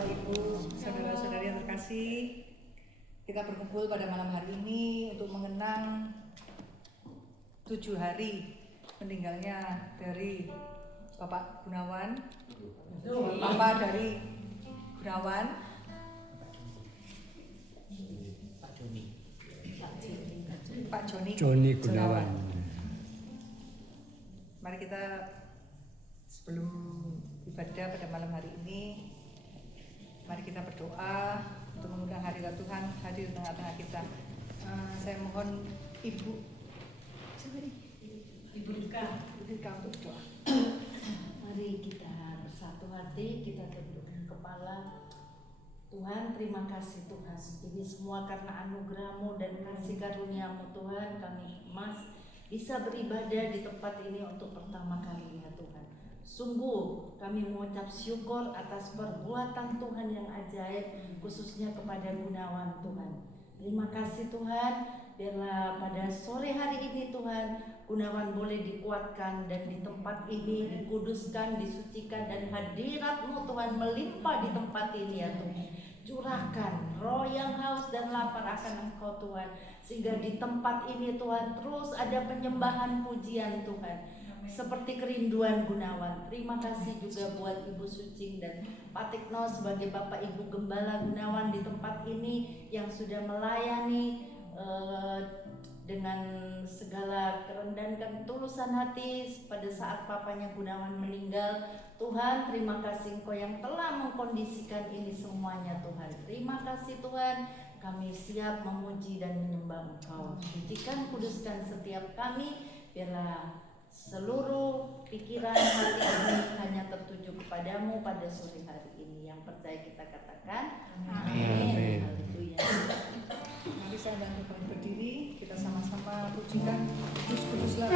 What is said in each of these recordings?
Bapak Ibu, saudara-saudari yang terkasih, kita berkumpul pada malam hari ini untuk mengenang 7 hari meninggalnya dari Bapak Gunawan, Papa dari Gunawan, Pak Joni Gunawan. Mari kita sebelum ibadah pada malam hari ini, mari kita berdoa untuk mengundang hadirat Tuhan hadir di tengah-tengah kita. Saya mohon Ibu Rika untuk doa. Mari kita bersatu hati, kita tundukkan kepala. Tuhan, terima kasih Tuhan. Ini semua karena anugerah-Mu dan kasih karunia-Mu Tuhan, kami bisa beribadah di tempat ini untuk pertama kalinya Tuhan. Sungguh kami mengucap syukur atas perbuatan Tuhan yang ajaib, khususnya kepada Gunawan Tuhan. Terima kasih Tuhan, biarlah pada sore hari ini Tuhan, Gunawan boleh dikuatkan dan di tempat ini dikuduskan, disucikan, dan hadirat-Mu Tuhan melimpah di tempat ini ya Tuhan. Curahkan roh yang haus dan lapar akan Engkau Tuhan, sehingga di tempat ini Tuhan terus ada penyembahan pujian Tuhan seperti kerinduan Gunawan. Terima kasih juga buat Ibu Sucing dan Pak Tikno sebagai Bapak Ibu Gembala Gunawan di tempat ini yang sudah melayani dengan segala kerendahan dan ketulusan hati pada saat papanya Gunawan meninggal. Tuhan, terima kasih Engkau yang telah mengkondisikan ini semuanya Tuhan. Terima kasih Tuhan, kami siap memuji dan menyembah Engkau. Sucikan, kuduskan setiap kami, biarlah seluruh pikiran hati ini hanya tertuju kepadamu pada sore hari ini. Yang percaya kita katakan amin. Haleluya. Mari saya dan Tuhan berdiri, kita sama-sama pujikan kudus-kuduslah.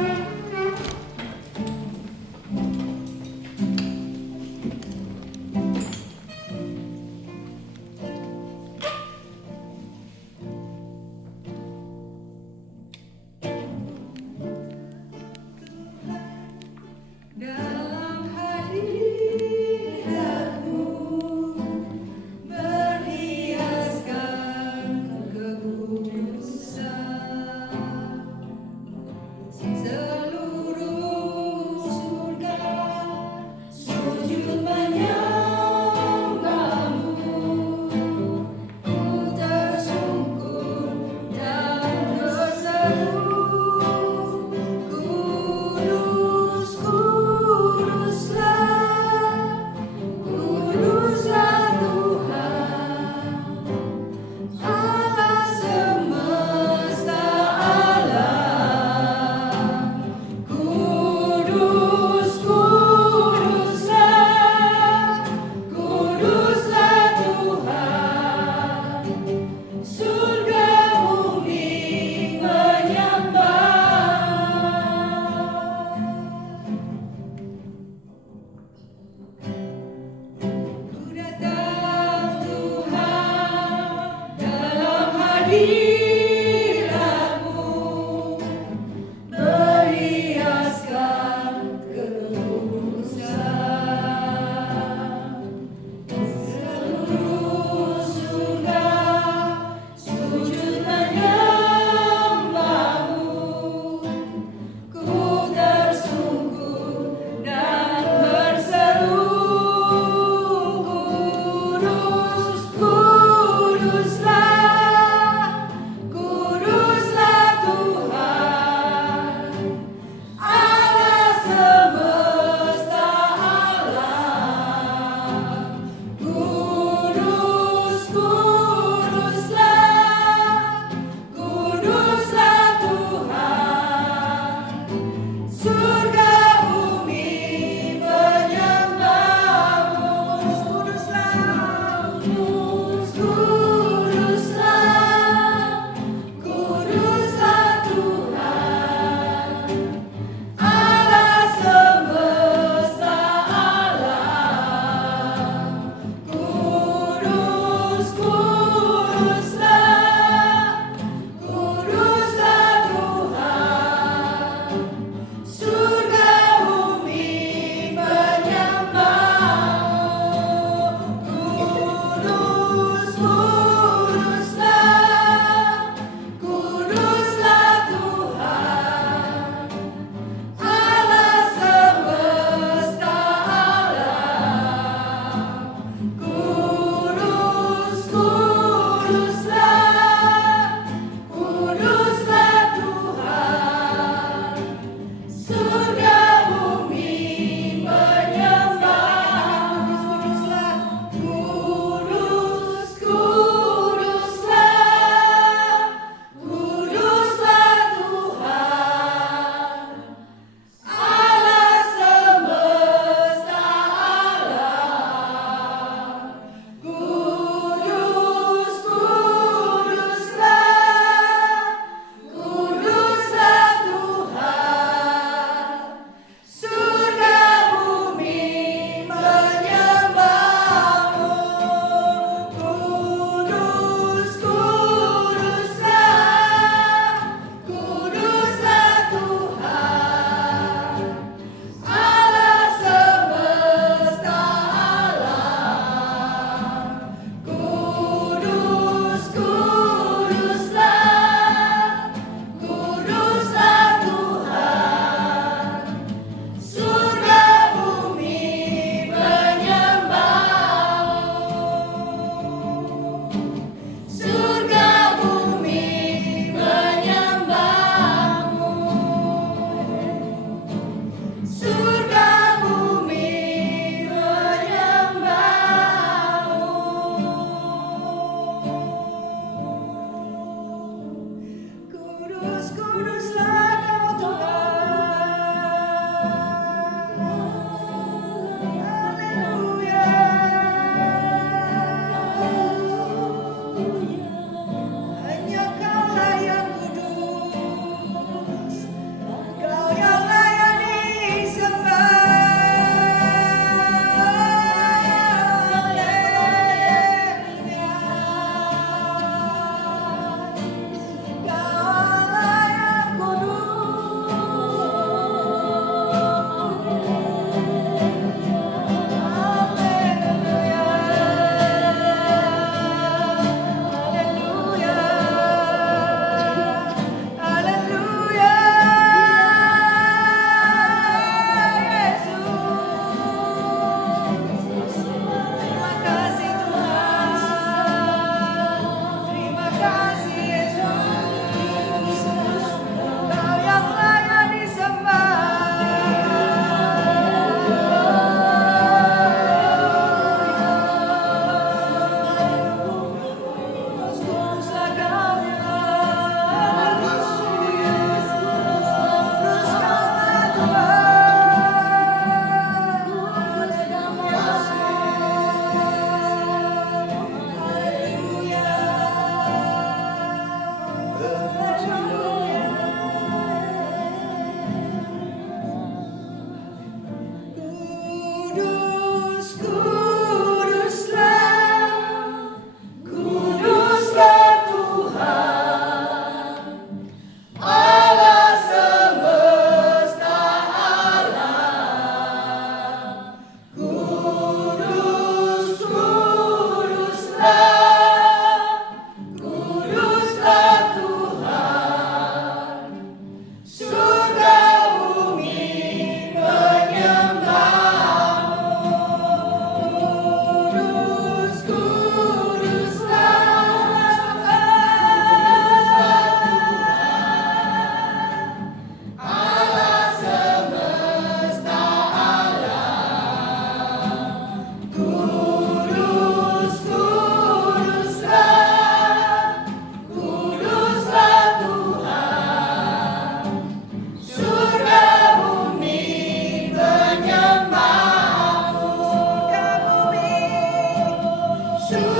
Silakan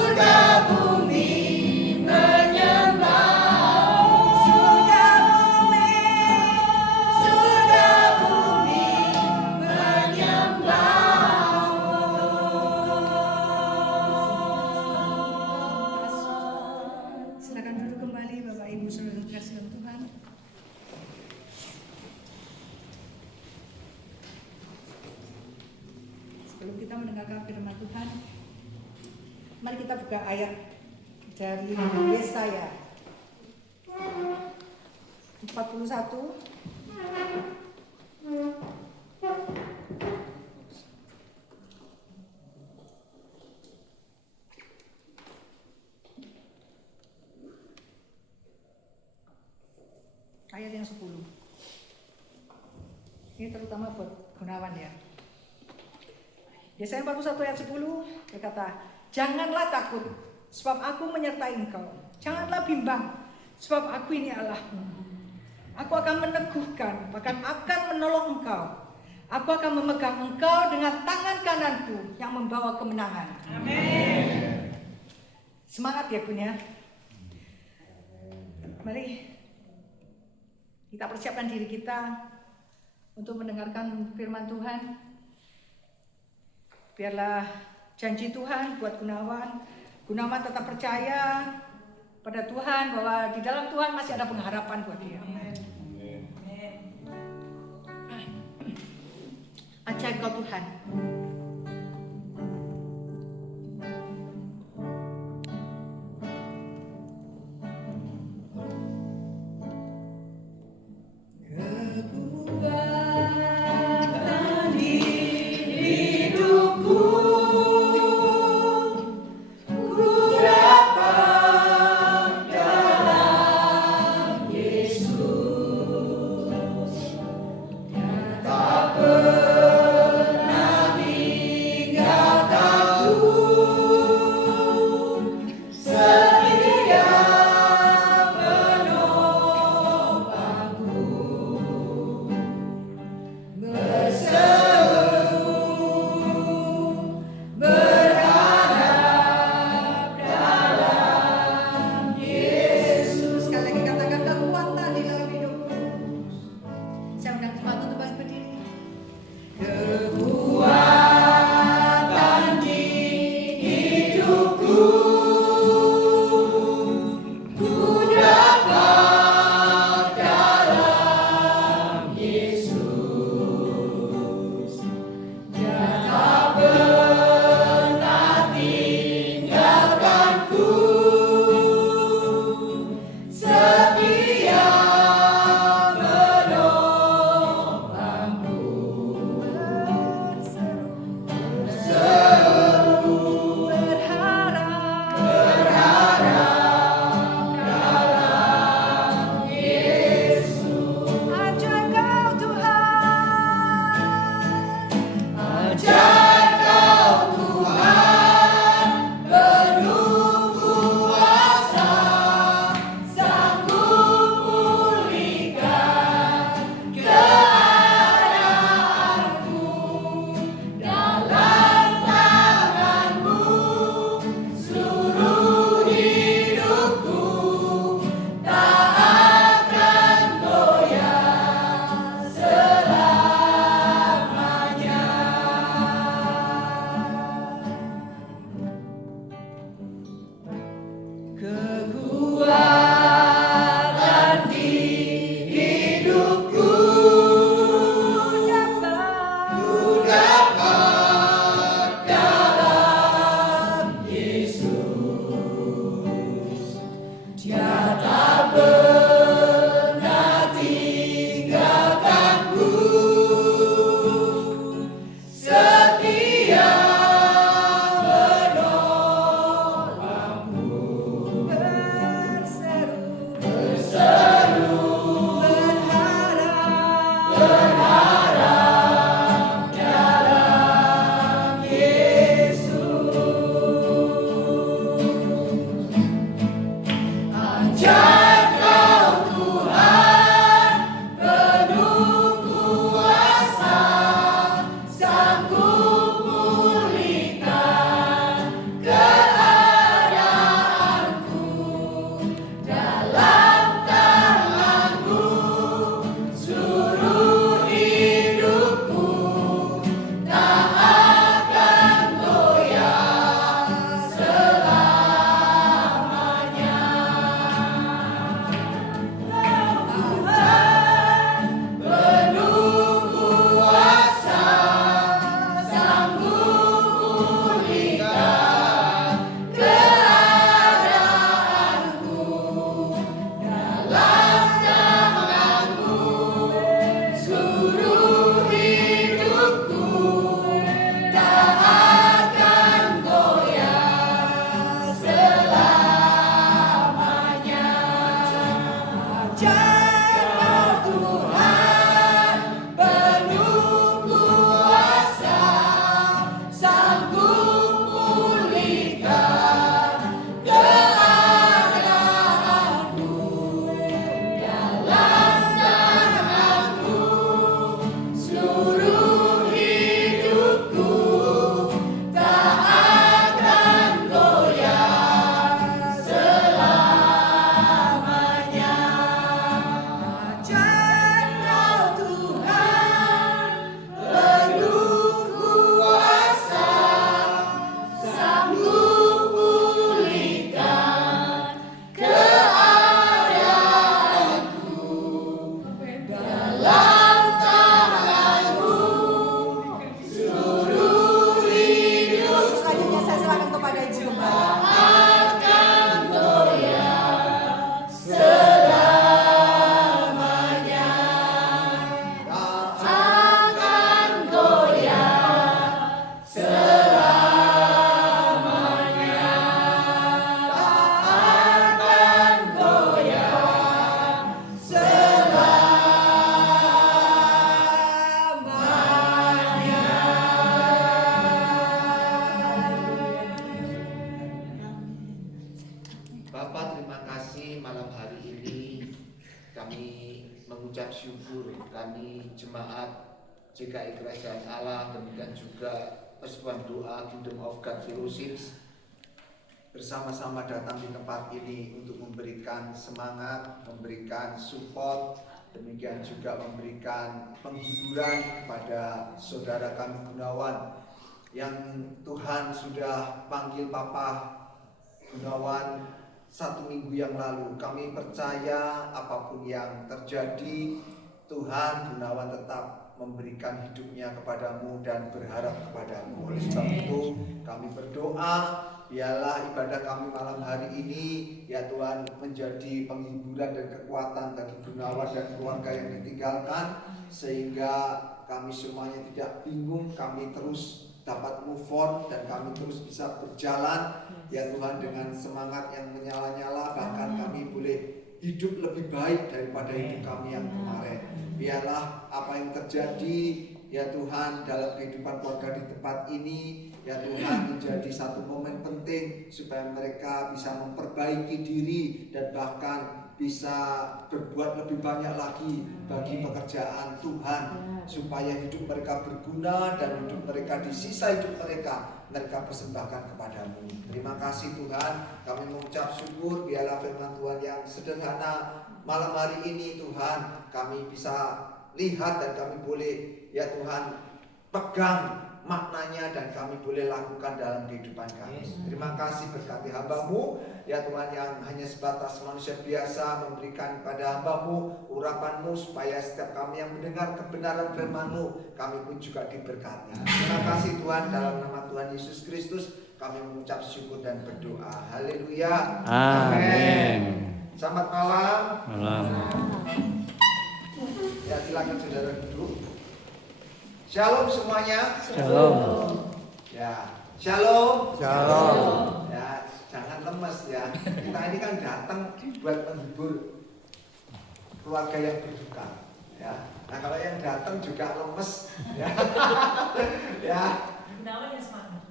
duduk kembali Bapak Ibu saudara kasih Tuhan. Sebelum kita mendengarkan firman Tuhan, mari kita buka ayat dari Yesaya 41. Ayat yang 10. Ini terutama buat Gunawan ya. Yesaya 41 ayat 10 berkata, "Janganlah takut, sebab aku menyertai engkau. Janganlah bimbang, sebab aku ini Allahmu. Aku akan meneguhkan, bahkan akan menolong engkau. Aku akan memegang engkau dengan tangan kananku yang membawa kemenangan." Amin. Semangat ya Bun ya. Mari kita persiapkan diri kita untuk mendengarkan firman Tuhan. Biarlah janji Tuhan buat Gunawan tetap percaya pada Tuhan, bahwa di dalam Tuhan masih ada pengharapan buat dia. Ajaib kau Tuhan. malam hari ini kami mengucap syukur, kami jemaat GKI Kerajaan Allah, demikian juga Persekutuan Doa Kingdom of God Fellowship bersama-sama datang di tempat ini untuk memberikan semangat, memberikan support, demikian juga memberikan penghiburan kepada saudara kami Gunawan yang Tuhan sudah panggil Papa Gunawan 1 minggu yang lalu. Kami percaya apapun yang terjadi, Tuhan Gunawan tetap memberikan hidupnya kepadamu dan berharap kepadamu. Oleh sebab itu kami berdoa, biarlah ibadah kami malam hari ini ya Tuhan menjadi penghiburan dan kekuatan bagi Gunawan dan keluarga yang ditinggalkan, sehingga kami semuanya tidak bingung, kami terus dapat move on dan kami terus bisa berjalan ya Tuhan dengan semangat yang menyala-nyala, bahkan kami boleh hidup lebih baik daripada hidup kami yang kemarin. Biarlah apa yang terjadi ya Tuhan dalam kehidupan keluarga di tempat ini ya Tuhan menjadi satu momen penting supaya mereka bisa memperbaiki diri dan bahkan bisa berbuat lebih banyak lagi bagi pekerjaan Tuhan, supaya hidup mereka berguna dan hidup mereka di sisa hidup mereka persembahkan kepadamu. Terima kasih Tuhan, kami mengucap syukur, biarlah firman Tuhan yang sederhana malam hari ini Tuhan kami bisa lihat dan kami boleh ya Tuhan pegang maknanya dan kami boleh lakukan dalam kehidupan kami. Terima kasih, berkati hamba-Mu ya Tuhan yang hanya sebatas manusia biasa, memberikan kepada hamba-Mu urapan-Mu supaya setiap kami yang mendengar kebenaran firman-Mu kami pun juga diberkati. Terima kasih Tuhan, dalam nama Tuhan Yesus Kristus kami mengucap syukur dan berdoa. Haleluya. Amin. Selamat malam. Ya silakan saudara duduk. Shalom semuanya. Shalom. Ya, shalom. Shalom. Ya, jangan lemes ya. Kita ini kan datang buat menghibur keluarga yang berduka. Ya. Nah kalau yang datang juga lemes, ya. Ya. Gunawan yang semangat.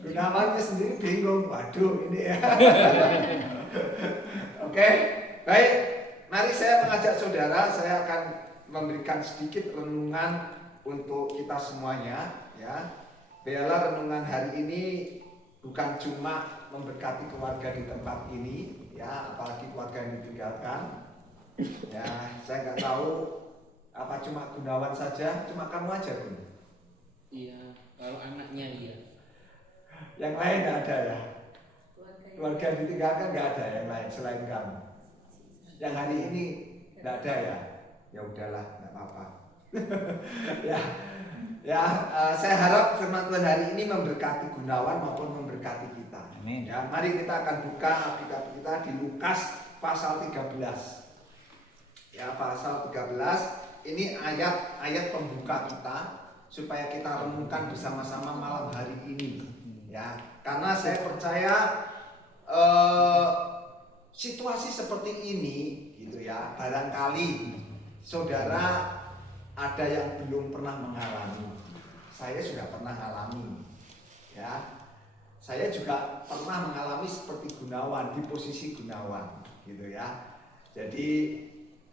Gunawannya sendiri bingung. Waduh ini ya. Oke, baik. Mari saya mengajak saudara. Saya akan memberikan sedikit renungan untuk kita semuanya ya. Biarlah renungan hari ini bukan cuma memberkati keluarga di tempat ini ya, apalagi keluarga yang ditinggalkan ya. Saya nggak tahu apa cuma Gunawan saja, cuma kamu aja Gun? Iya, kalau anaknya iya. Yang lain nggak ada ya? Keluarga yang ditinggalkan nggak ada yang lain selain kamu? Yang hari ini nggak ada ya? Ya udahlah, nggak apa-apa. Saya harap firman Tuhan hari ini memberkati Gunawan maupun memberkati kita. Amin. Ya, mari kita akan buka Alkitab kita di Lukas pasal 13. Ya, pasal 13 ini ayat-ayat pembuka kita supaya kita renungkan bersama-sama malam hari ini. Ya, karena saya percaya situasi seperti ini gitu ya, barangkali saudara ada yang belum pernah mengalami. Saya sudah pernah alami ya. Saya juga pernah mengalami seperti Gunawan, di posisi Gunawan gitu ya. Jadi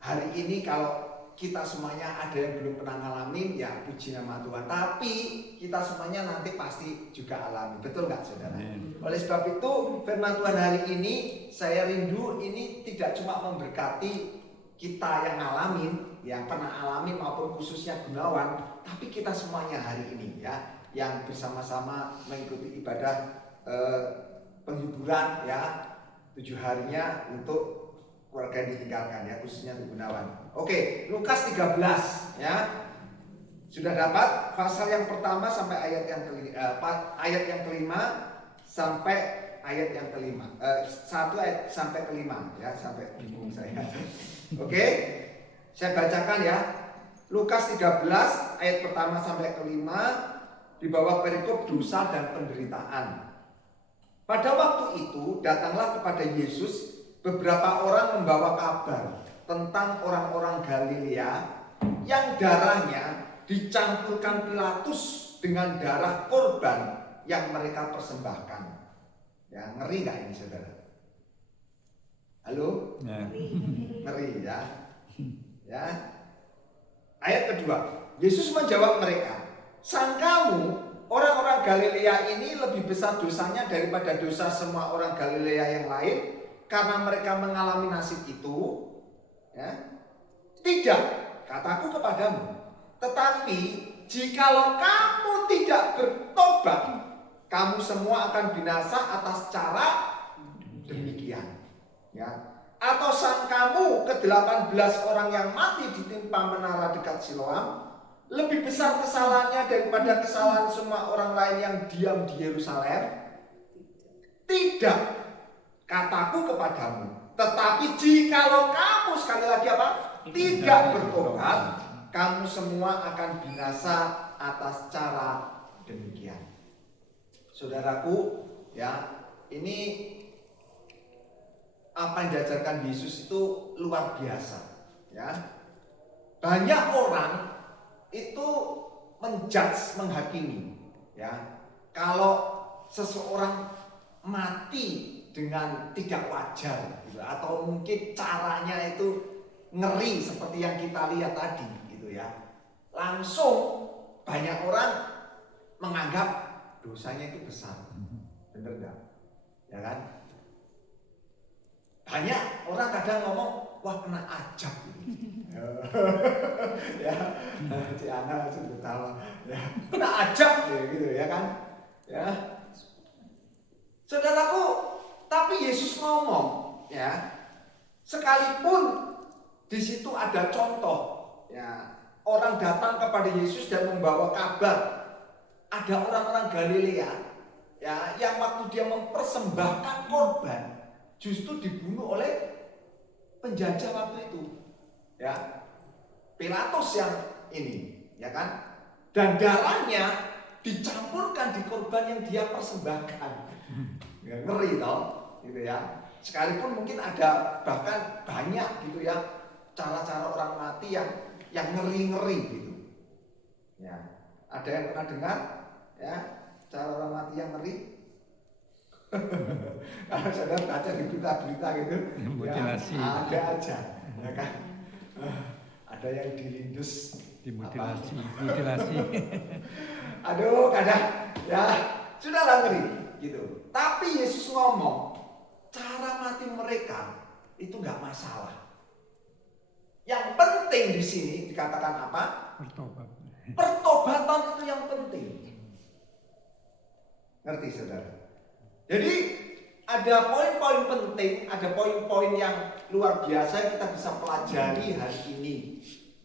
hari ini kalau kita semuanya ada yang belum pernah ngalamin ya puji nama Tuhan. Tapi kita semuanya nanti pasti juga alami. Betul nggak saudara? Oleh sebab itu firman Tuhan hari ini saya rindu ini tidak cuma memberkati kita yang ngalamin, yang pernah alami maupun khususnya Gunawan, tapi kita semuanya hari ini ya, yang bersama-sama mengikuti ibadah penghiburan ya 7 harinya untuk keluarga yang ditinggalkan ya, khususnya untuk Gunawan. Oke, Lukas 13 ya. Sudah dapat pasal yang pertama sampai ayat yang kelima sampai ayat yang kelima. 1 ayat sampai kelima ya, sampai bingung saya. Oke, saya bacakan ya. Lukas 13 ayat pertama sampai kelima di bawah perikop dosa dan penderitaan. Pada waktu itu datanglah kepada Yesus beberapa orang membawa kabar tentang orang-orang Galilea yang darahnya dicampurkan Pilatus dengan darah korban yang mereka persembahkan. Ya, ngeri nggak ini saudara? Halo? Ya. Ngeri ya. Ya. Ayat kedua, Yesus menjawab mereka, "Sangkamu orang-orang Galilea ini lebih besar dosanya daripada dosa semua orang Galilea yang lain karena mereka mengalami nasib itu?" Ya. Tidak, kataku kepadamu. Tetapi jikalau kamu tidak bertobat, kamu semua akan binasa atas cara demikian. Ya. Atau sangkamu ke-18 orang yang mati ditimpa menara dekat Siloam lebih besar kesalahannya daripada kesalahan semua orang lain yang diam di Yerusalem? Tidak, kataku kepadamu. Tetapi jikalau kamu, sekali lagi apa? Tidak bertobat, kamu semua akan binasa atas cara demikian. Saudaraku, ya, ini apa yang diajarkan Yesus itu luar biasa, ya. Banyak orang itu menjudge, menghakimi, ya. Kalau seseorang mati dengan tidak wajar, gitu, atau mungkin caranya itu ngeri seperti yang kita lihat tadi, gitu ya. Langsung banyak orang menganggap dosanya itu besar, bener nggak? Ya kan? Banyak orang kadang ngomong, wah kena ajab gitu. Ya, Ci Ana langsung ketawa. Ya, kena ajab gitu ya kan? Ya. Saudaraku, tapi Yesus ngomong, ya, sekalipun di situ ada contoh, ya, orang datang kepada Yesus dan membawa kabar, ada orang-orang Galilea, ya, yang waktu dia mempersembahkan korban justru dibunuh oleh penjajah waktu itu, ya, Pilatus yang ini, ya kan, dan darahnya dicampurkan di korban yang dia persembahkan, ya, ngeri toh, gitu ya. Sekalipun mungkin ada bahkan banyak gitu ya cara-cara orang mati yang ngeri-ngeri gitu, ya. Ada yang pernah dengar, ya, cara orang mati yang ngeri? Kalau saudara baca di berita-berita gitu, mutilasi, ya, ada aja, ya kan? Ada yang dilindus, dimutilasi, apa? mutilasi. Aduh, kadang, ya, sudahlah ngeri, gitu. Tapi Yesus ngomong, cara mati mereka itu nggak masalah. Yang penting di sini dikatakan apa? Bertobat. Pertobatan itu yang penting. Ngerti saudara? Jadi ada poin-poin penting, ada poin-poin yang luar biasa yang kita bisa pelajari hari ini,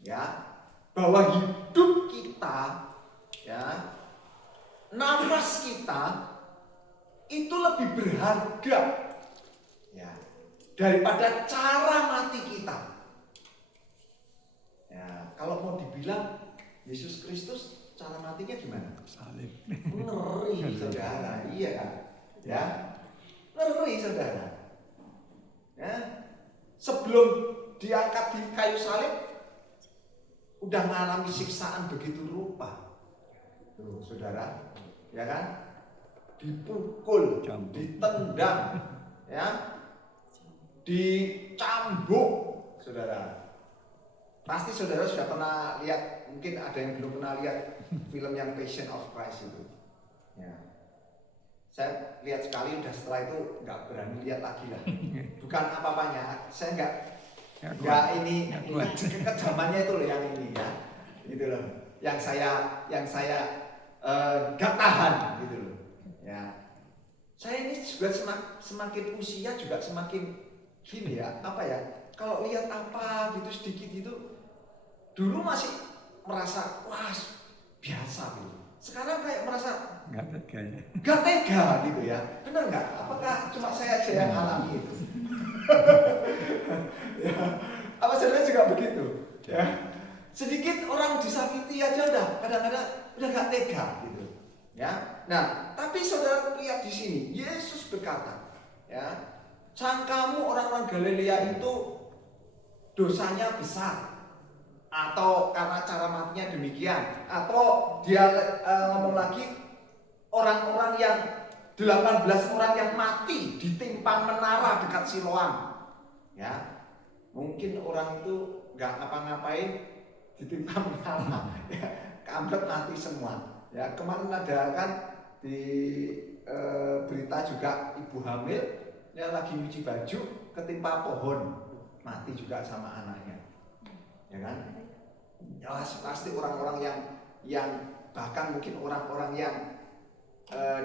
ya, bahwa hidup kita, ya, nafas kita itu lebih berharga, ya, daripada cara mati kita. Ya, kalau mau dibilang Yesus Kristus cara matinya gimana? Salib. Ngeri saudara, iya kan? Ya, ngeri saudara. Ya, sebelum diangkat di kayu salib, udah mengalami siksaan begitu rupa. Tuh, saudara, ya kan? Dipukul, ditendang, ya, dicambuk, saudara. Pasti saudara sudah pernah lihat, mungkin ada yang belum pernah lihat film yang Passion of Christ itu. Ya. Saya lihat sekali, udah setelah itu nggak berani lihat lagi lah. Bukan apa-apanya, saya nggak ini kekejamannya itu loh yang ini ya, gitu loh. Yang saya nggak tahan gitu loh. Ya, saya ini juga semakin usia juga semakin gini ya, apa ya? Kalau lihat apa gitu sedikit itu, dulu masih merasa wah biasa gitu. Sekarang kayak merasa nggak tega gitu ya. Benar nggak? Apakah cuma saya aja yang alami itu? Ya, apa saudara juga begitu? Ya, sedikit orang disakiti aja udah kadang-kadang udah nggak tega gitu. Ya, nah tapi saudara lihat di sini Yesus berkata, ya, sangkamu orang-orang Galilea itu dosanya besar, atau karena cara matinya demikian, atau dia ngomong lagi orang-orang yang 18 orang yang mati ditimpa menara dekat Siloam, Ya, mungkin orang itu nggak ngapa-ngapain ditimpa menara, ya, keambrek mati semua. Ya, kemarin ada kan di berita juga ibu hamil ya lagi nyuci baju ketimpa pohon, mati juga sama anaknya. Ya kan? Ya pasti orang-orang yang bahkan mungkin orang-orang yang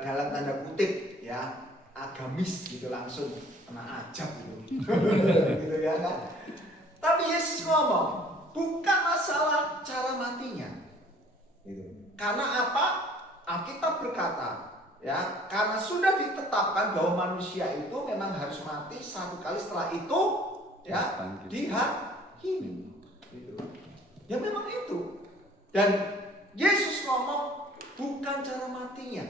dalam tanda kutip ya agamis gitu langsung kena ajab gitu. Gitu ya kan? Tapi Yesus ngomong, bukan masalah cara matinya. Gitu. Karena apa? Alkitab berkata, ya, karena sudah ditetapkan bahwa manusia itu memang harus mati satu kali, setelah itu ya dihakimi. Gitu. Ya memang itu. Dan Yesus ngomong bukan cara matinya.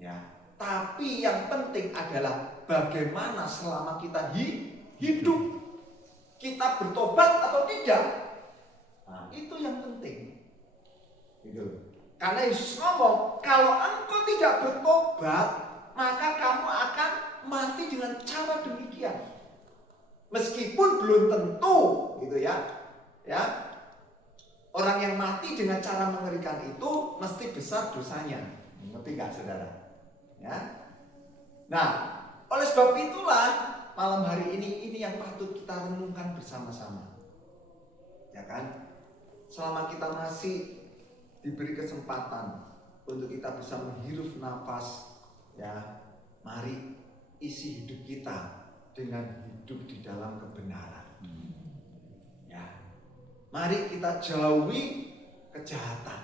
Ya, tapi yang penting adalah bagaimana selama kita hidup, kita bertobat atau tidak. Nah, itu yang penting. Gitu. Karena Yesus ngomong, kalau engkau tidak bertobat, maka kamu akan mati dengan cara demikian. Meskipun belum tentu, gitu ya. Ya. Orang yang mati dengan cara mengerikan itu mesti besar dosanya. Ngerti nggak, saudara? Ya. Nah, oleh sebab itulah malam hari ini yang patut kita renungkan bersama-sama. Ya kan? Selama kita masih diberi kesempatan untuk kita bisa menghirup nafas, ya, mari isi hidup kita dengan hidup di dalam kebenaran. Ya, mari kita jauhi kejahatan.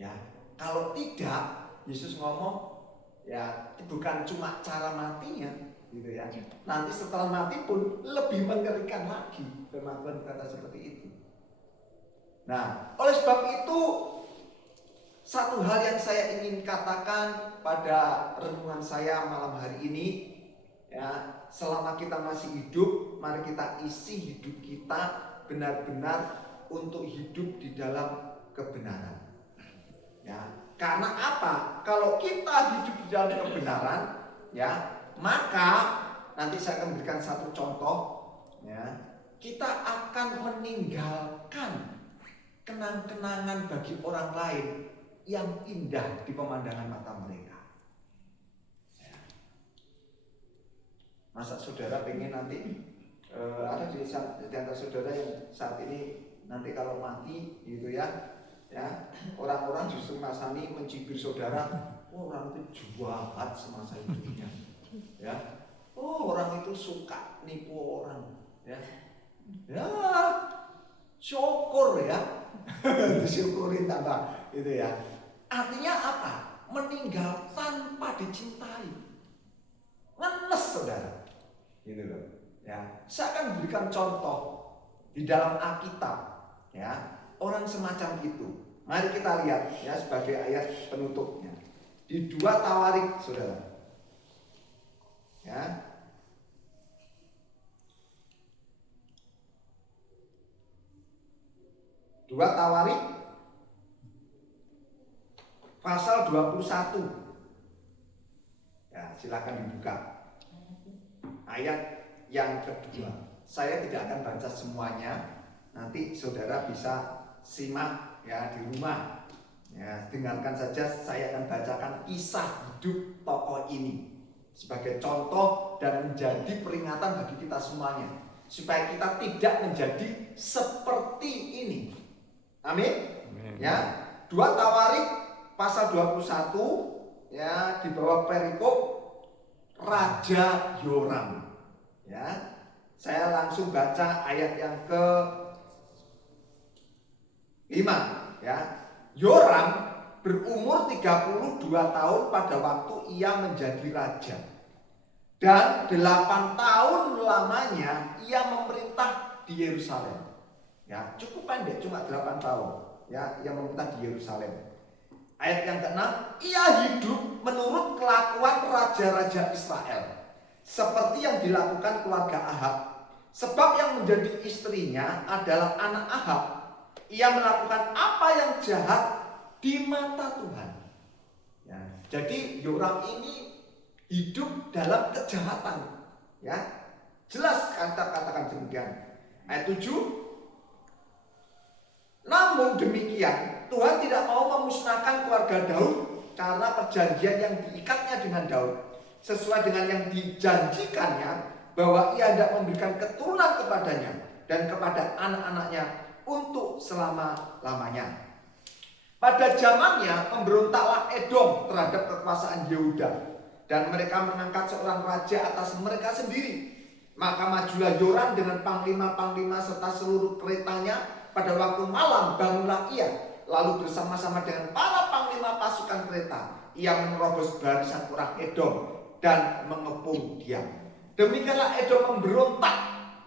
Ya, kalau tidak, Yesus ngomong, ya, bukan cuma cara matinya, gitu ya. Nanti setelah mati pun lebih mengerikan lagi. Firman Tuhan berkata seperti itu. Nah, oleh sebab itu satu hal yang saya ingin katakan pada renungan saya malam hari ini, ya, selama kita masih hidup, mari kita isi hidup kita benar-benar untuk hidup di dalam kebenaran. Ya, karena apa? Kalau kita hidup di dalam kebenaran, ya, maka nanti saya akan berikan satu contoh, ya, kita akan meninggalkan kenang-kenangan bagi orang lain yang indah di pemandangan mata mereka. Masa saudara pengen nanti ada di antara saudara yang saat ini nanti kalau mati gitu ya, ya, orang-orang justru rasani mencibir saudara, oh, orang itu jahat semasa hidupnya, ya, oh, orang itu suka nipu orang, ya, ya, syukur ya, disyukurin tambah, gitu ya. Artinya apa? Meninggal tanpa dicintai. Ngenes, saudara. Gitu loh. Ya, saya akan berikan contoh di dalam Alkitab, ya, orang semacam itu. Mari kita lihat ya sebagai ayat penutupnya. Di 2 Tawarik, saudara. Ya. Dua Tawarik pasal 21. Ya, silakan dibuka. Ayat yang kedua. Saya tidak akan baca semuanya. Nanti saudara bisa simak ya di rumah. Ya, dengarkan saja, saya akan bacakan kisah hidup tokoh ini sebagai contoh dan menjadi peringatan bagi kita semuanya supaya kita tidak menjadi seperti ini. Amin. Ya, 2 Tawarik pasal 21 ya, di bawah perikop Raja Yoram. Ya. Saya langsung baca ayat yang ke-5 ya. Yoram berumur 32 tahun pada waktu ia menjadi raja. Dan 8 tahun lamanya ia memerintah di Yerusalem. Ya, cukup pendek, cuma 8 tahun. Ya, ia memerintah di Yerusalem. Ayat yang ke-6, ia hidup menurut kelakuan raja-raja Israel, seperti yang dilakukan keluarga Ahab. Sebab yang menjadi istrinya adalah anak Ahab. Ia melakukan apa yang jahat di mata Tuhan. Ya, jadi Yoram ini hidup dalam kejahatan. Ya, Jelas katakan demikian. Ayat 7. Namun demikian, Tuhan tidak mau memusnahkan keluarga Daud karena perjanjian yang diikatnya dengan Daud, sesuai dengan yang dijanjikannya bahwa ia hendak memberikan keturunan kepadanya dan kepada anak-anaknya untuk selama-lamanya. Pada zamannya pemberontaklah Edom terhadap kekuasaan Yehuda, dan mereka mengangkat seorang raja atas mereka sendiri. Maka majulah Yoram dengan panglima-panglima serta seluruh keretanya. Pada waktu malam bangunlah ia, lalu bersama-sama dengan para panglima pasukan kereta ia menerobos barisan orang Edom dan mengepung dia. Demikianlah Edom memberontak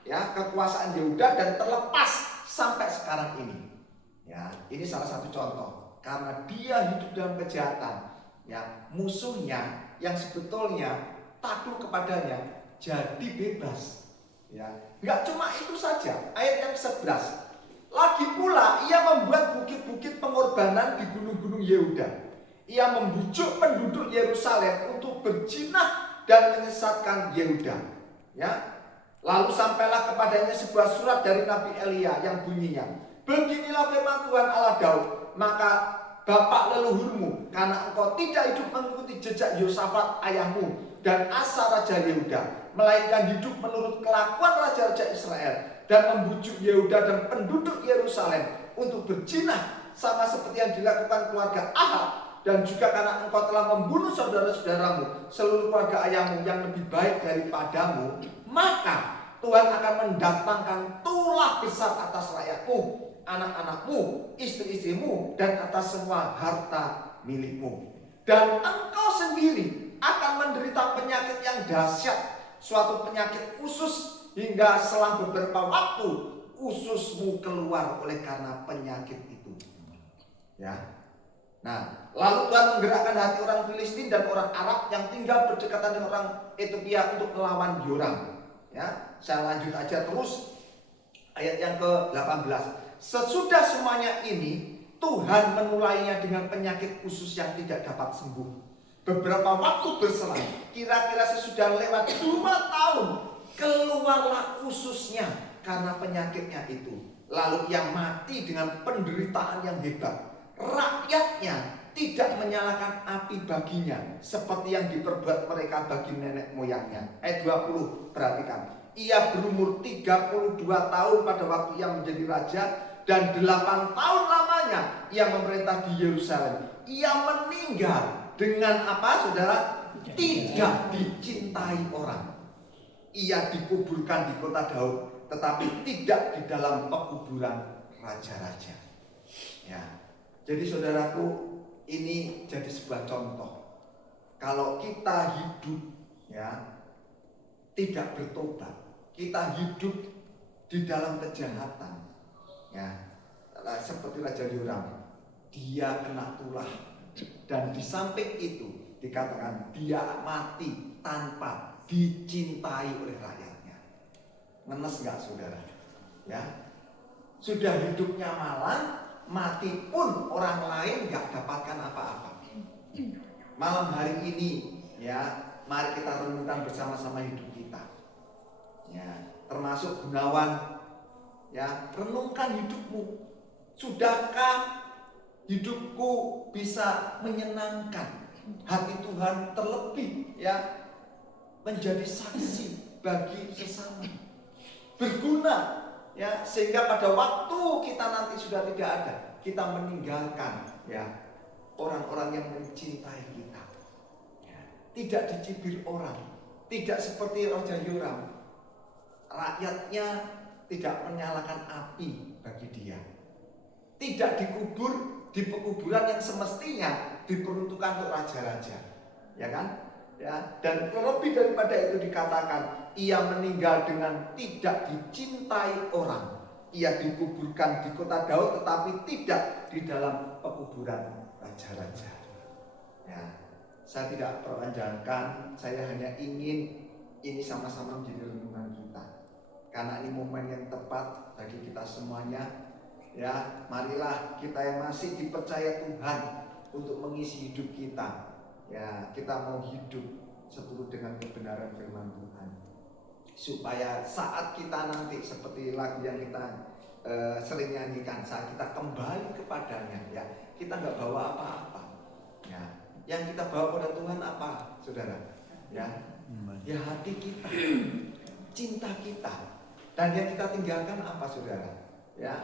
ya kekuasaan Yehuda dan terlepas sampai sekarang ini. Ya, ini salah satu contoh. Karena dia hidup dalam kejahatan, ya, musuhnya yang sebetulnya takluk kepadanya jadi bebas. Ya, nggak cuma itu saja. Ayat yang 11. Lagi pula ia membuat bukit-bukit pengorbanan di gunung-gunung Yehuda. Ia membujuk penduduk Yerusalem untuk berzina dan menyesatkan Yehuda. Ya. Lalu sampailah kepadanya sebuah surat dari Nabi Elia yang bunyinya, beginilah firman Tuhan Allah Daud, maka bapak leluhurmu, karena engkau tidak hidup mengikuti jejak Yosafat ayahmu dan Asa raja Yehuda, melainkan hidup menurut kelakuan raja-raja Israel dan membujuk Yehuda dan penduduk Yerusalem untuk berzina sama seperti yang dilakukan keluarga Ahab, dan juga karena engkau telah membunuh saudara-saudaramu, seluruh keluarga ayahmu yang lebih baik daripadamu, maka Tuhan akan mendatangkan tulah besar atas rakyatmu, anak-anakmu, istri-istrimu, dan atas semua harta milikmu. Dan engkau sendiri akan menderita penyakit yang dahsyat, suatu penyakit usus, hingga selang beberapa waktu ususmu keluar oleh karena penyakit itu. Ya. Nah, lalu Tuhan menggerakkan hati orang Filistin dan orang Arab yang tinggal berdekatan dengan orang Ethiopia untuk melawan Yoram. Ya, saya lanjut aja terus ayat yang ke-18. Sesudah semuanya ini, Tuhan menulainya dengan penyakit usus yang tidak dapat sembuh. Beberapa waktu berselang, kira-kira sesudah lewat 2 tahun, keluarlah ususnya karena penyakitnya itu. Lalu ia mati dengan penderitaan yang hebat. Rakyatnya tidak menyalakan api baginya seperti yang diperbuat mereka bagi nenek moyangnya. Ayat 20, perhatikan. Ia berumur 32 tahun pada waktu ia menjadi raja, dan 8 tahun lamanya ia memerintah di Yerusalem. Ia meninggal dengan apa, saudara? Tidak dicintai orang. Ia dikuburkan di kota Daud, tetapi tidak di dalam pekuburan raja-raja. Ya. Jadi saudaraku, ini jadi sebuah contoh. Kalau kita hidup ya tidak bertobat, kita hidup di dalam kejahatan, ya seperti Raja Yoram, dia kena tulah, dan di samping itu dikatakan dia mati tanpa dicintai oleh rakyatnya. Ngenes nggak saudara? Ya, sudah hidupnya malang, mati pun orang lain nggak dapatkan apa-apa. Malam hari ini ya, mari kita renungkan bersama-sama hidup kita. Ya, termasuk Gunawan. Ya, renungkan hidupmu. Sudahkah hidupku bisa menyenangkan hati Tuhan, terlebih ya menjadi saksi bagi sesama, berguna ya, sehingga pada waktu kita nanti sudah tidak ada, kita meninggalkan ya orang-orang yang mencintai kita ya, tidak dicibir orang, tidak seperti Raja Yoram, rakyatnya tidak menyalakan api bagi dia, tidak dikubur di pekuburan yang semestinya diperuntukkan untuk raja-raja, ya kan? Ya, dan lebih daripada itu dikatakan ia meninggal dengan tidak dicintai orang. Ia dikuburkan di kota Daud, tetapi tidak di dalam pekuburan raja-raja. Ya, saya tidak perpanjangkan, saya hanya ingin ini sama-sama menjadi renungan kita. Karena ini momen yang tepat bagi kita semuanya. Ya, marilah kita yang masih dipercaya Tuhan untuk mengisi hidup kita. Ya, kita mau hidup seturut dengan kebenaran firman Tuhan. supaya saat kita nanti seperti lagu yang kita sering nyanyikan, saat kita kembali kepadanya, ya kita nggak bawa apa-apa, ya yang kita bawa pada Tuhan apa, saudara? Ya hati kita, cinta kita, dan yang kita tinggalkan apa, saudara? Ya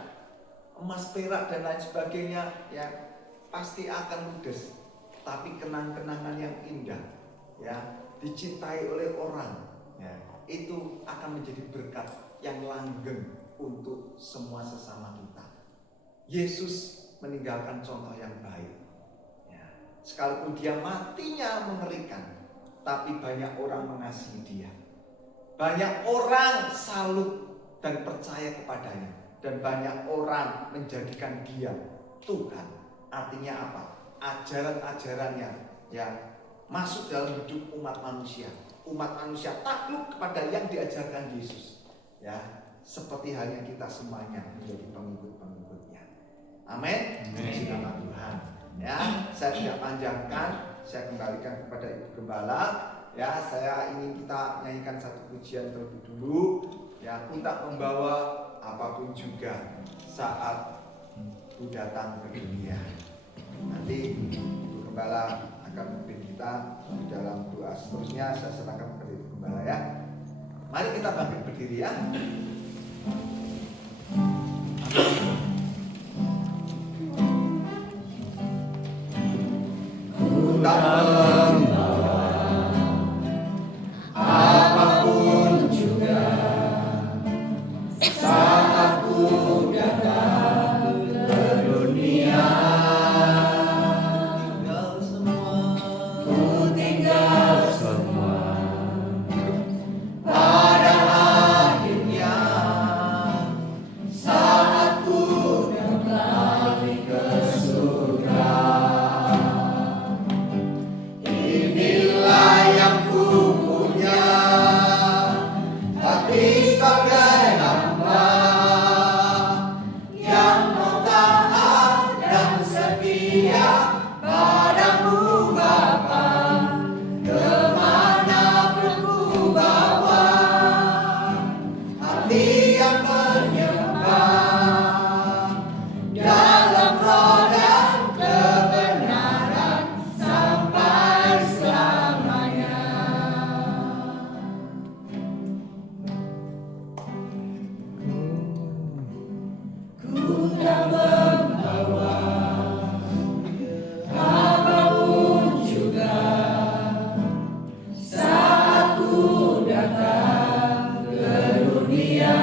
emas, perak dan lain sebagainya, ya pasti akan ludes, tapi kenang-kenangan yang indah, ya dicintai oleh orang, ya itu akan menjadi berkat yang langgeng untuk semua sesama kita. Yesus meninggalkan contoh yang baik, ya. Sekalipun dia matinya mengerikan, tapi banyak orang mengasihi dia, banyak orang salut dan percaya kepadanya, dan banyak orang menjadikan dia Tuhan. Artinya apa? Ajaran-ajarannya, ya masuk dalam hidup umat manusia. Umat manusia takluk kepada yang diajarkan Yesus, ya seperti halnya kita semuanya menjadi pengikut-pengikutnya. Amin. Puji nama Tuhan. Ya, saya tidak panjangkan, saya kembalikan kepada Ibu Gembala. Ya, saya ingin kita nyanyikan satu pujian terlebih dulu. Ya, aku tak membawa apapun juga saat ku datang ke dunia. Nanti Ibu Gembala akan memimpin kita di dalam doa seterusnya. Saya serahkan kepada Ibu Gembala, ya. Mari kita bangkit berdiri, ya. Ku tak membawa apapun juga saat ku datang ke dunia. Ku tinggal semua pada akhirnya saat ku kembali ke surga. Inilah yang ku punya, hati sebagai hamba yang mau taat dan setia padamu Bapa. Kemanapun ku bawa, hati yang menyembah dalam roh dan kebenaran sampai selamanya. Ku tak membawa apapun juga saat ku datang ke dunia.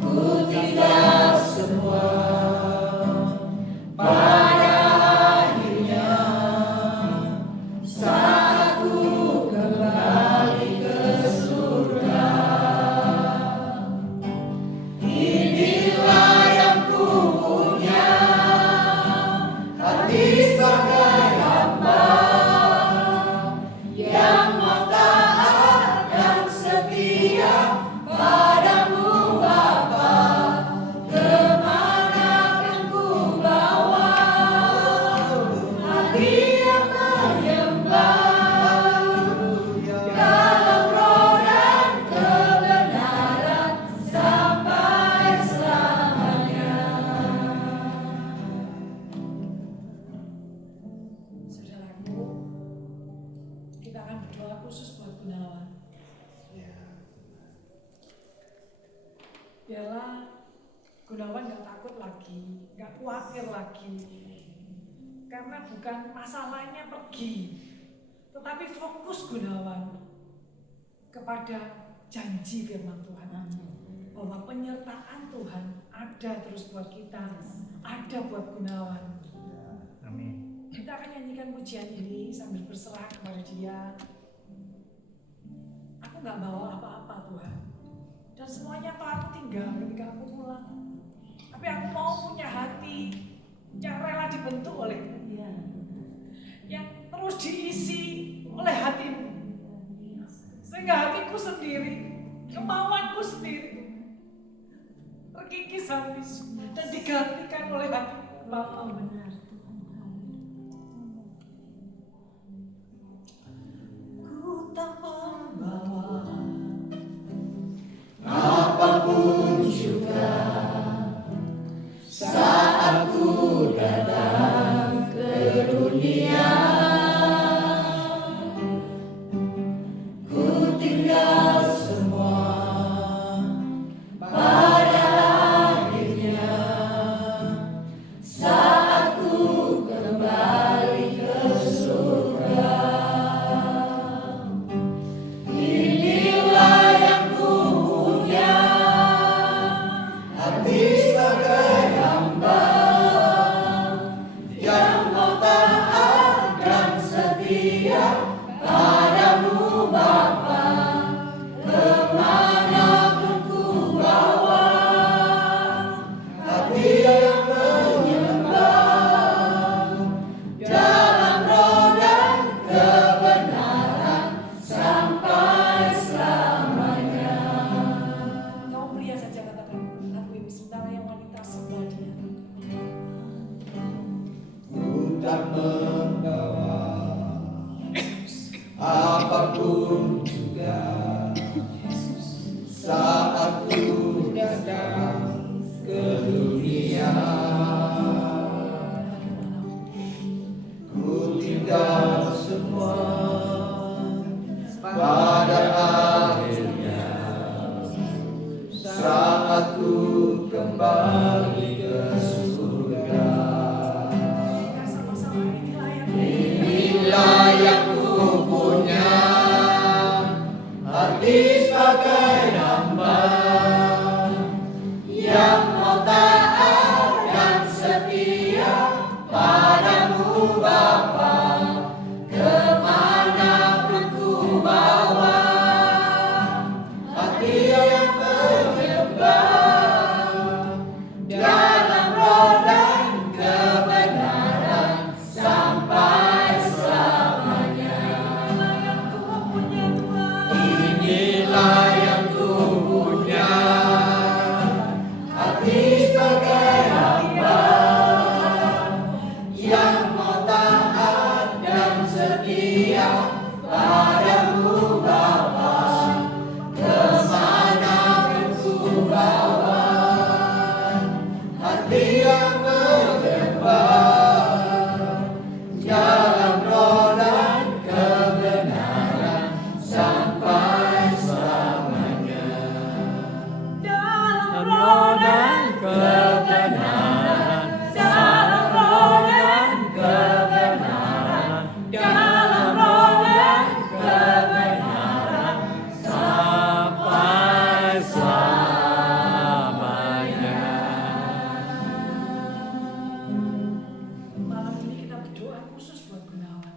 Ku tinggal semua pada akhirnya saat ku kembali ke surga. Inilah yang ku punya, hati sebagai hamba yang mau taat dan setia padamu Bapa. Kemanapun ku bawa, hati yang menyembah dalam roh dan kebenaran sampai selamanya. Saudaraku, kita akan berdoa khusus buat Gunawan. Biarlah Gunawan gak takut lagi, gak khawatir lagi. Karena bukan masalahnya pergi, tetapi fokus Gunawan kepada janji firman Tuhan. Bahwa penyertaan Tuhan ada terus buat kita, ada buat Gunawan. Amin. Kita akan nyanyikan pujian ini sambil berserah kepada Dia. Aku gak bawa apa-apa Tuhan, dan semuanya Tuhan aku tinggal ketika aku pulang. Tapi aku mau punya hati yang rela dibentuk oleh-Mu, yang terus diisi oleh hati-Mu, sehingga hatiku sendiri, kemauanku sendiri terkikis habis dan digantikan oleh hati-Mu Bapa. Benar Tuhan. Ku padamu Bapa, kemanapun ku bawa, hati yang menyembah, dalam roh dan kebenaran sampai selamanya. Kau pria saja katakan, aku ini sementara yang wanita sebelah dia. Ku tak membawa apapun juga saat ku datang ke dunia. Ku tinggal semua pada akhirnya saat ku kembali ke surga. Kita sama-sama inilah yang Inilah yang ku punya, hati sebagai hamba yang mau taat dan setia padamu Bapa, kemanapun ku bawa, hati yang menyembah, dalam roh dan kebenaran sampai selamanya. Inilah yang ku punya, hati sebagai hamba yang mau taat dan setia padamu Bapa, kemanapun ku bawa, hati yang menyembah, dalam roh dan kebenaran sampai selamanya. dalam roh dan kebenaran, dalam roh dan kebenaran, dalam roh dan kebenaran sampai selamanya. Malam ini kita berdoa khusus buat Gunawan.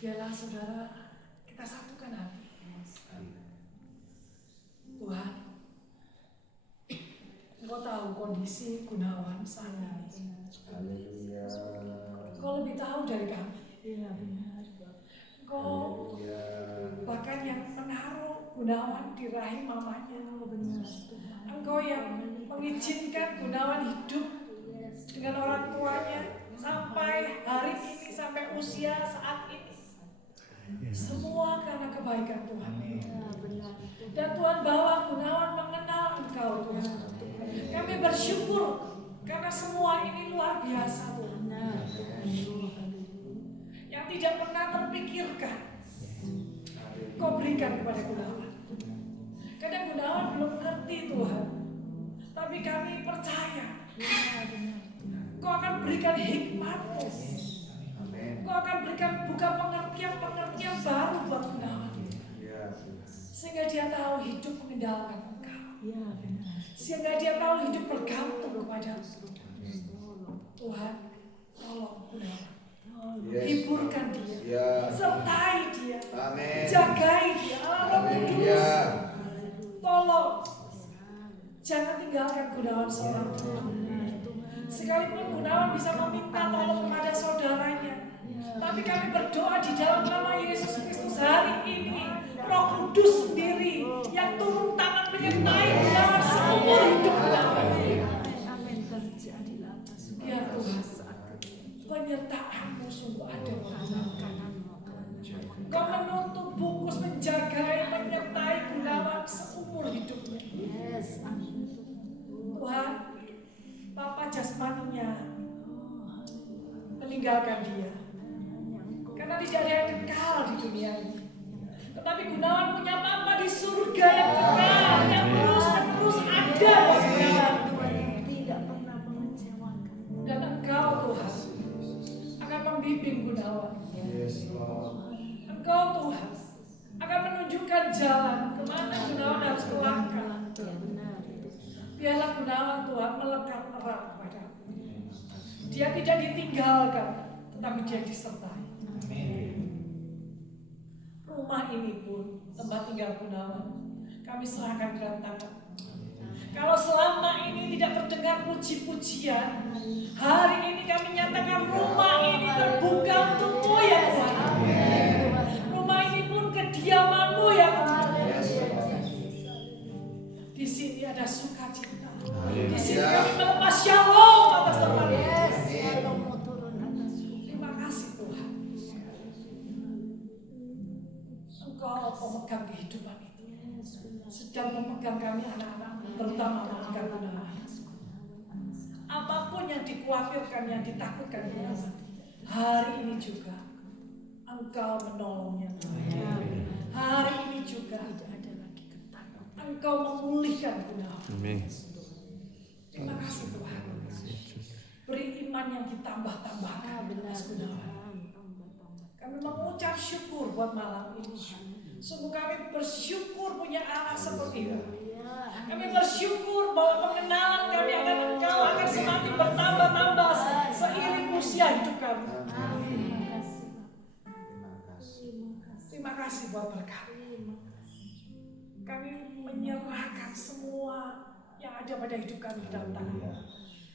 Biarlah saudara kita satukan hati. Tuhan, Engkau tahu kondisi Gunawan saat ini. Engkau lebih tahu dari kami. Engkau bahkan yang menaruh Gunawan di rahim mamanya. Engkau yang mengizinkan Gunawan hidup dengan orang tuanya sampai hari ini, sampai usia saat ini. Semua karena kebaikan Tuhan. Dan Tuhan bawa Gunawan mengenal Engkau, Tuhan. Kami bersyukur karena semua ini luar biasa, Tuhan. Yang tidak pernah terpikirkan Kau berikan kepada Gunawan. Kadang Gunawan belum ngerti, Tuhan. Tapi kami percaya Kau akan berikan hikmat-Mu. Kau akan berikan buka pengertian baru buat Gunawan. Sehingga dia tahu hidup mengendalikan Engkau. Sehingga dia tahu hidup bergantung kepada Tuhan. Tolong Gunawan. Hiburkan dia. Sertai dia. Jagai dia. Allah Kudus. Tolong. Jangan tinggalkan Gunawan seorang Tuhan. Sekalipun Gunawan bisa meminta tolong kepada saudaranya. Tapi kami berdoa di dalam nama Yesus Kristus hari ini. Roh Kudus sendiri yang turun tangan menyertai Gunawan seumur hidup Gunawan. Biar Tuhan, penyertaan-Mu sungguh ada. Kau menuntut bungkus menjagai, menyertai Gunawan seumur hidupnya. Tuhan, Papa jasmaninya meninggalkan dia. Karena tidak ada yang kekal di dunia ini. Tetapi Gunawan punya Papa di surga yang kekal, yang terus-menerus ada buat Gunawan. Dan Engkau Tuhan akan membimbing Gunawan. Engkau Tuhan akan menunjukkan jalan kemana Gunawan harus melangkah. Biarlah Gunawan Tuhan melekat erat padamu. Dia tidak ditinggalkan, tetapi dia disertai. rumah ini pun, tempat tinggal Gunawan, kami serahkan ke dalam tangan. Kalau selama ini tidak terdengar puji-pujian, hari ini kami nyatakan rumah ini terbuka untukmu ya Tuhan. Rumah ini pun kediamanmu ya Tuhan. Di sini ada sukacita. Di sini kami melepas shalom atas tempat ini. Terima kasih Tuhan. Engkau pemegang kehidupan itu. Sedang memegang kami anak-anak, terutama memegang Gunawan. Apapun yang dikhawatirkan, yang ditakutkan Gunawan, hari ini juga Engkau menolongnya. Hari ini juga Engkau memulihkan Gunawan. Terima kasih Tuhan. Beri iman yang ditambah-tambahkan atas Gunawan. Kami mengucap syukur buat malam ini. Sungguh kami bersyukur punya anak seperti itu. Kami bersyukur bahwa pengenalan kami akan Engkau akan semakin bertambah-tambah seiring usia hidup kami. Terima kasih buat berkat. Kami menyerahkan semua yang ada pada hidup kami dalam tangan.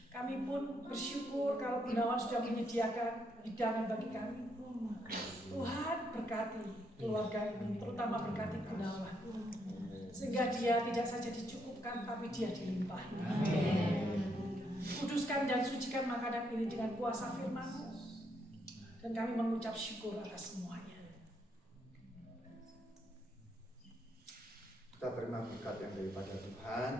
Kami pun bersyukur kalau Gunawan sudah menyediakan hidangan bagi kami. Tuhan berkati keluarga ini, terutama berkati Gunawan, sehingga dia tidak saja dicukupkan, tapi dia dilimpahi. Kuduskan dan sucikan makanan ini dengan kuasa firman-Mu, dan kami mengucap syukur atas semuanya. Kita terima berkat yang daripada Tuhan.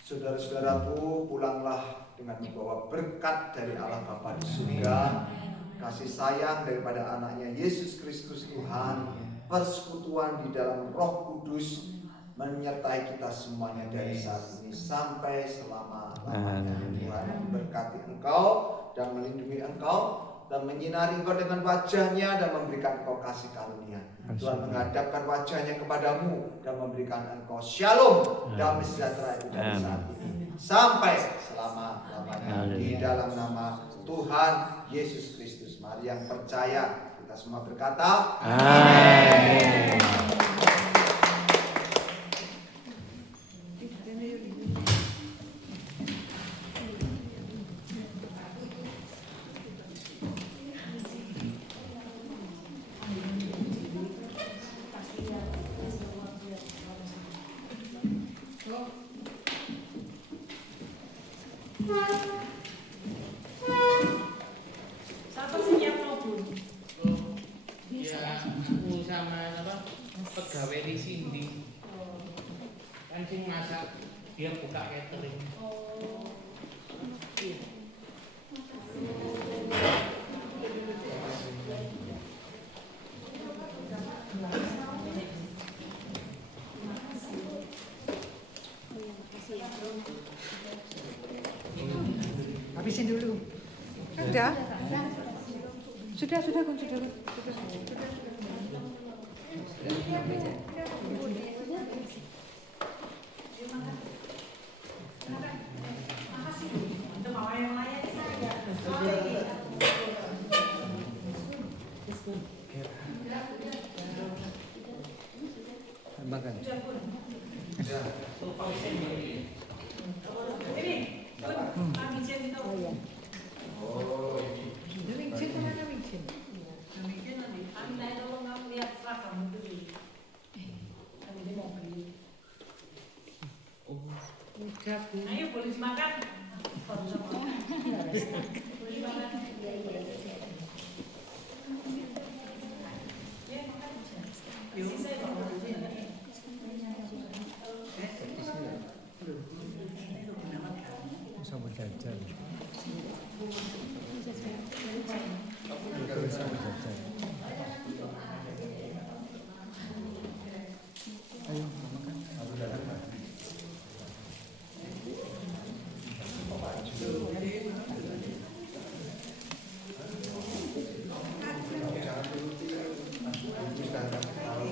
Saudara-saudaraku, pulanglah dengan membawa berkat dari Allah Bapa di surga, kasih sayang daripada anaknya Yesus Kristus Tuhan, persekutuan di dalam Roh Kudus menyertai kita semuanya dari saat ini sampai selama-lamanya. Tuhan memberkati engkau dan melindungi engkau dan menyinari engkau dengan wajahnya dan memberikan engkau kasih karunia. Tuhan menghadapkan wajahnya kepadamu dan memberikan engkau shalom, damai sejahtera itu dari saat ini sampai selama-lamanya. Di dalam nama Tuhan Yesus Kristus. Mari yang percaya kita semua berkata amin. Siapa sih yang mau Bu? Ya, aku sama apa pegawai di sini kan sing masak, dia buka catering. Habisin dulu. Sudah? Sudah, Kun, sudah. Makan. Ini, Wincin itu. Wincin kemana Wincin? Anda tolong kamu lihat seragam dulu. Kami ini mau beli. Udah, Bu. Ayo boleh dimakan. Boleh dimakan. Ya, makan aja. Sisa itu Bisa berjajan. Ayo makan. Jangan turuti, sudah tahu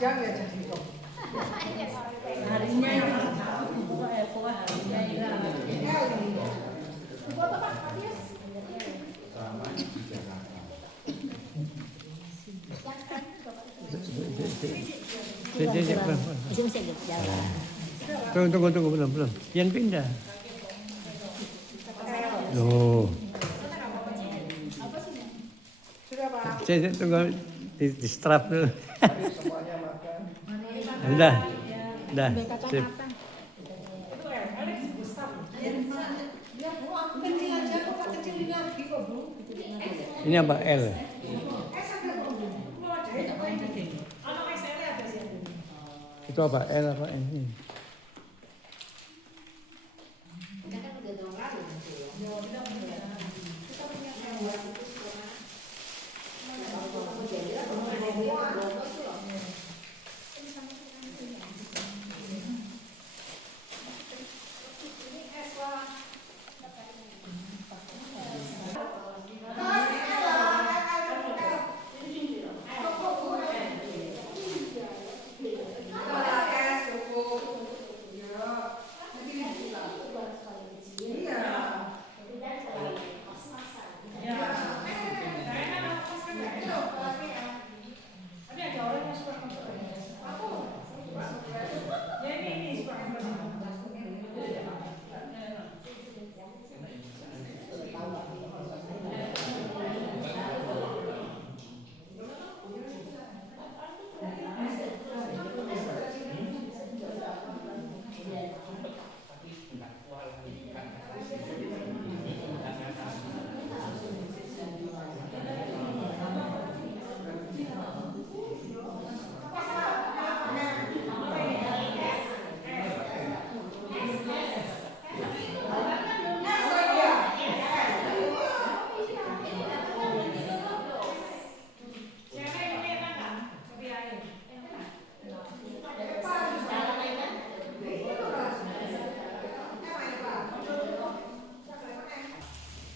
panjang ya jadi kok. Harinya yang pokoknya harinya itu. Foto Pak Adias. Tunggu, belum. Yang pindah. Loh. Sudah Pak. Saya tunggu di strap dulu. Mari semuanya makan. Udah. Sip. Itu Alex Gustaf. Ya Bu, aku kecil aja kok Pak, kecilin lagi kok Bu. Ini apa L? Sampai Bu. Mau ada apa ini? Anak SL ada sih. Itu apa L apa ini?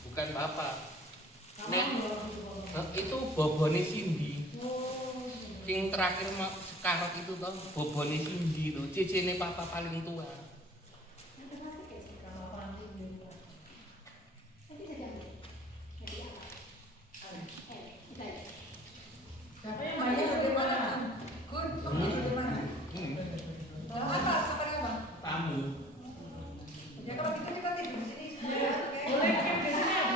Bukan Bapak. Nek itu bobone Cindy. Yang terakhir sekarang itu toh bobone Cindy itu cicine papa paling tua. Siapa yang banyak dari mana? Gun, dari mana? Apa? Seperti apa? Tamu. Ya kalau gitu kita tidur di sini. Boleh kan di sini ya?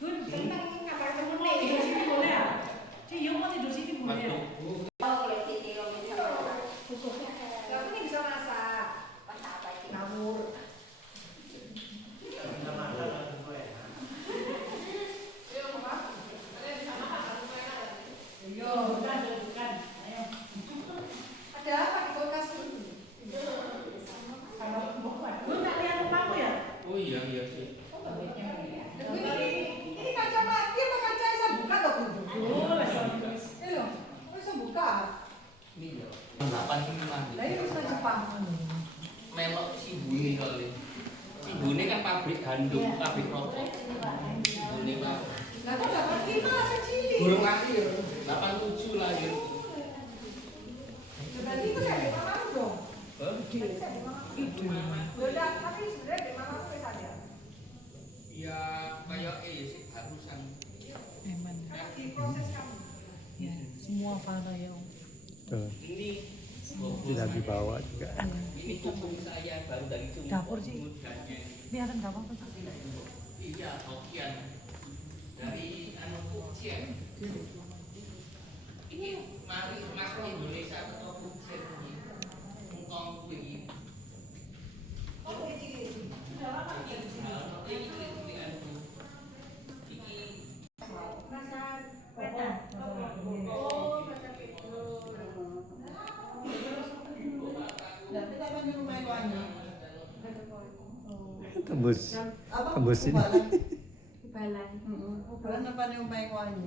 Gun, tentang kabar temen mau tidur sini boleh ya? Cium mau tidur sini boleh ya? Kamu ini bisa masak. Masak apa ini? Ngawur. Yo, bukan. Ayo. Ada apa di kulkas ini? Sama bukan. Gue nggak lihat kamu ya? Oh iya sih. Ini kaca mati apa kaca yang saya buka loh? Boleh, ini loh, bisa buka. Ini ya. 85. Nah ini bisa Jepang. Melok si Bune kali. Si Bune kan pabrik gandum, pabrik rokok. Si Bune Pak. Nah kok dapat kita kecil? Burung lahir 87 lahir. Berarti itu saya di mana dong? Hah? Udah, tapi sebenarnya di mana tuh saja? Ya kayak sih harusan. Di proses kamu. Ya, semua fana ya Om. Tuh, Ini tidak dibawa juga. ini kupung saya baru dari Jumbo. Dapur sih. Mudanya. Biarin gak apa-apa. Iya, Hokian. Dari anu Fujian. Ini mari masuk Indonesia atau Fujian ini. Ngkong kuwi. Oh, kecil. Sudah lama kecil. Ini anu. Ini Rasa peta. Oh, rasa itu. Tapi kapan di rumah itu aja? Tembus ini. Balan. Bulan apa nih rumah itu aja?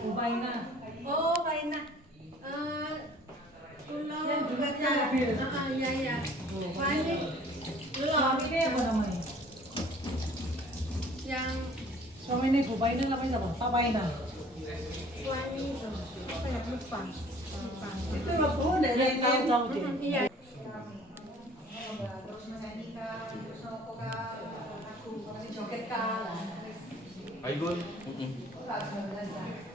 Ubaina. Oh, Baina. Pulau Yang juga ya. mobil. Iya. Wah ini Suaminya apa namanya? yang Suaminya Bu Baina namanya apa? Pak Baina. suami itu. Apa ya lupa. Itu lebu dari tahu deh. Iya. Terus menyanyi kah, terus nopo kah, aku joget kah. Ayo, Gun. Oh, 19 ya.